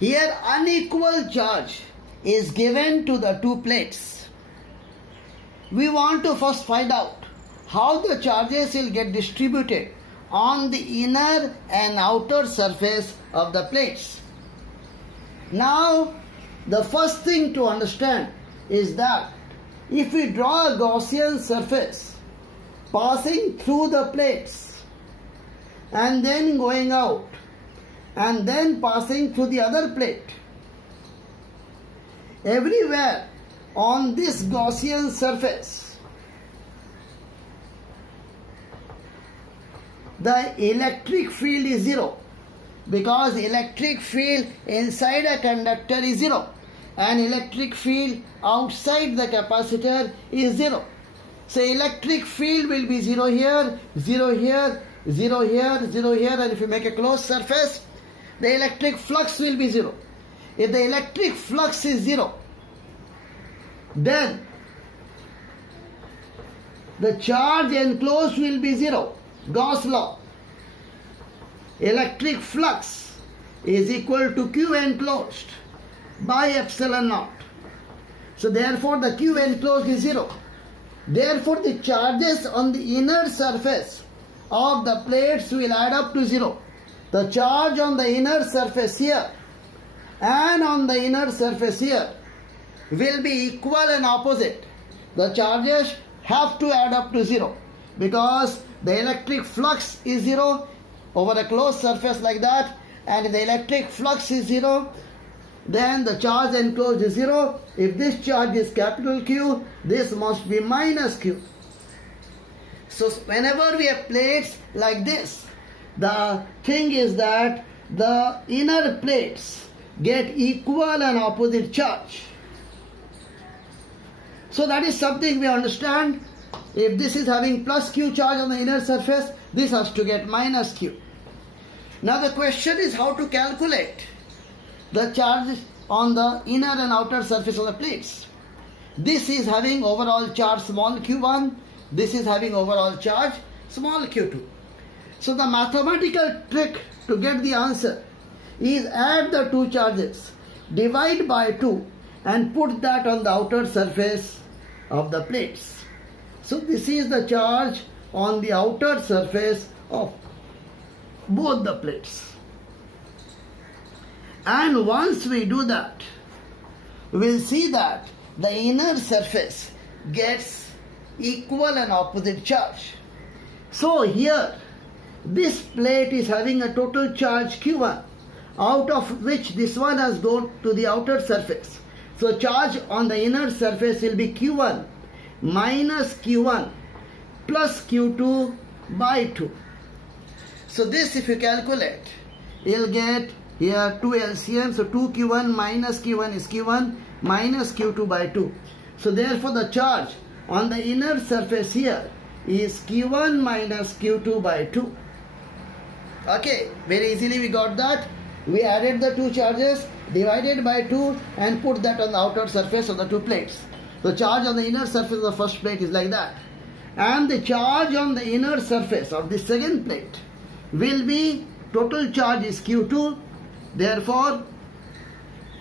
Here unequal charge is given to the two plates. We want to first find out how the charges will get distributed on the inner and outer surface of the plates. Now, the first thing to understand is that if we draw a Gaussian surface passing through the plates and then going out and then passing through the other plate, everywhere on this Gaussian surface, the electric field is zero, because electric field inside a conductor is zero and electric field outside the capacitor is zero. So electric field will be 0 here, 0 here, 0 here, 0 here, and if you make a closed surface, the electric flux will be 0. If the electric flux is 0, then the charge enclosed will be 0. Gauss law. Electric flux is equal to Q enclosed by epsilon naught. So therefore the Q enclosed is 0. Therefore the charges on the inner surface of the plates will add up to 0. The charge on the inner surface here and on the inner surface here will be equal and opposite. The charges have to add up to 0 because the electric flux is 0 over a closed surface like that, and if the electric flux is 0, then the charge enclosed is 0. If this charge is capital Q, this must be minus Q. So whenever we have plates like this, the thing is that the inner plates get equal and opposite charge. So that is something we understand. If this is having plus Q charge on the inner surface, this has to get minus Q. Now the question is how to calculate the charge on the inner and outer surface of the plates. This is having overall charge small q1, this is having overall charge small q2. So the mathematical trick to get the answer is add the two charges, divide by 2 and put that on the outer surface of the plates. So this is the charge on the outer surface of both the plates. And once we do that, we'll see that the inner surface gets equal and opposite charge. So here, this plate is having a total charge Q1, out of which this one has gone to the outer surface. So charge on the inner surface will be Q1 minus Q1 plus Q2 by 2. So this, if you calculate, you'll get here 2 LCM. So 2Q1 minus Q1 is Q1 minus Q2 by 2. So therefore the charge on the inner surface here is Q1 minus Q2 by 2. Okay, very easily we got that. We added the two charges, divided by 2 and put that on the outer surface of the two plates. The charge on the inner surface of the first plate is like that. And the charge on the inner surface of the second plate will be, total charge is Q2. Therefore,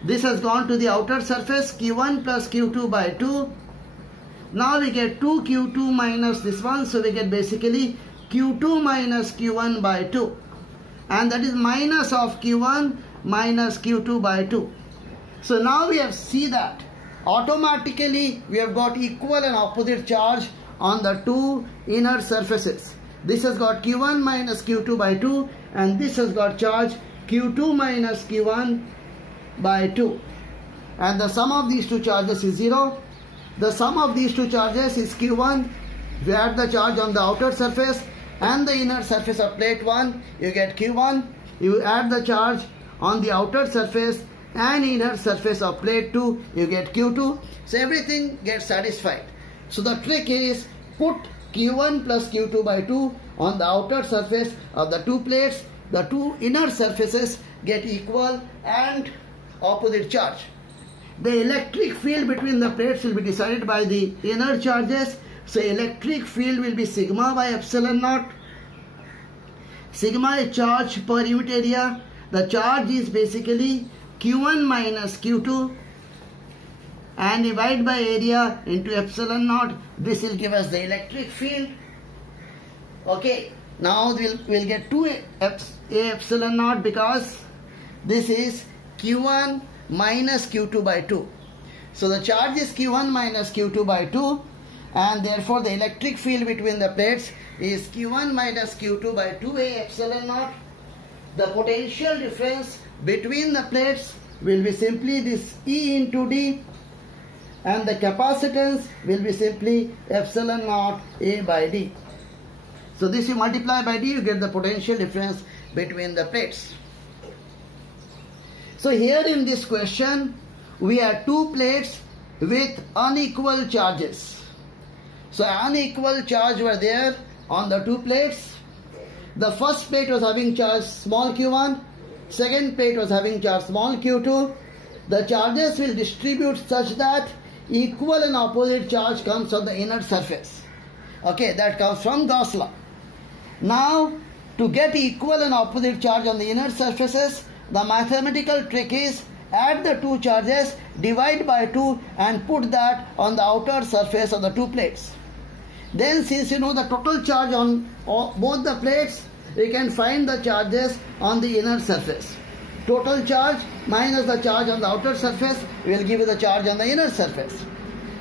this has gone to the outer surface, Q1 plus Q2 by 2. Now we get 2Q2 minus this one. So we get basically Q2 minus Q1 by 2. And that is minus of Q1 minus Q2 by 2. So now we have see that automatically we have got equal and opposite charge on the two inner surfaces. This has got Q1 minus Q2 by 2 and this has got charge Q2 minus Q1 by 2. And the sum of these two charges is 0. The sum of these two charges is Q1. We add the charge on the outer surface and the inner surface of plate 1, you get Q1. You add the charge on the outer surface and inner surface of plate 2, you get Q2. So everything gets satisfied. So the trick is put Q1 plus Q2 by 2 on the outer surface of the two plates. The two inner surfaces get equal and opposite charge. The electric field between the plates will be decided by the inner charges. So electric field will be sigma by epsilon naught. Sigma is charge per unit area. The charge is basically Q1 minus Q2 and divide by area into epsilon naught. This will give us the electric field. Okay, now we'll get 2 A epsilon naught because this is Q1 minus Q2 by 2. So the charge is Q1 minus Q2 by 2, and therefore the electric field between the plates is Q1 minus Q2 by 2A epsilon naught. The potential difference between the plates will be simply this E into D, and the capacitance will be simply epsilon naught A by D. So this you multiply by D, you get the potential difference between the plates. So here in this question, we have 2 plates with unequal charges. So unequal charge were there on the 2 plates. The first plate was having charge small q1, second plate was having charge small q2. The charges will distribute such that equal and opposite charge comes on the inner surface. Okay, that comes from Gauss law. Now, to get equal and opposite charge on the inner surfaces, the mathematical trick is add the 2 charges, divide by 2 and put that on the outer surface of the 2 plates. Then since you know the total charge on both the plates, you can find the charges on the inner surface. Total charge minus the charge on the outer surface will give you the charge on the inner surface.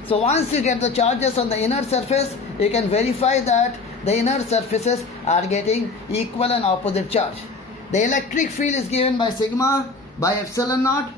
So once you get the charges on the inner surface, you can verify that the inner surfaces are getting equal and opposite charge. The electric field is given by sigma by epsilon naught.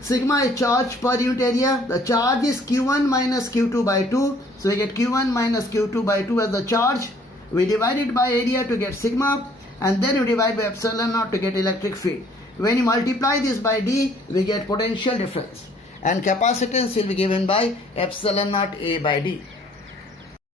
Sigma is charge per unit area. The charge is Q1 minus Q2 by 2. So we get Q1 minus Q2 by 2 as the charge. We divide it by area to get sigma, and then we divide by epsilon naught to get electric field. When you multiply this by D, we get potential difference. And capacitance will be given by epsilon naught A by D.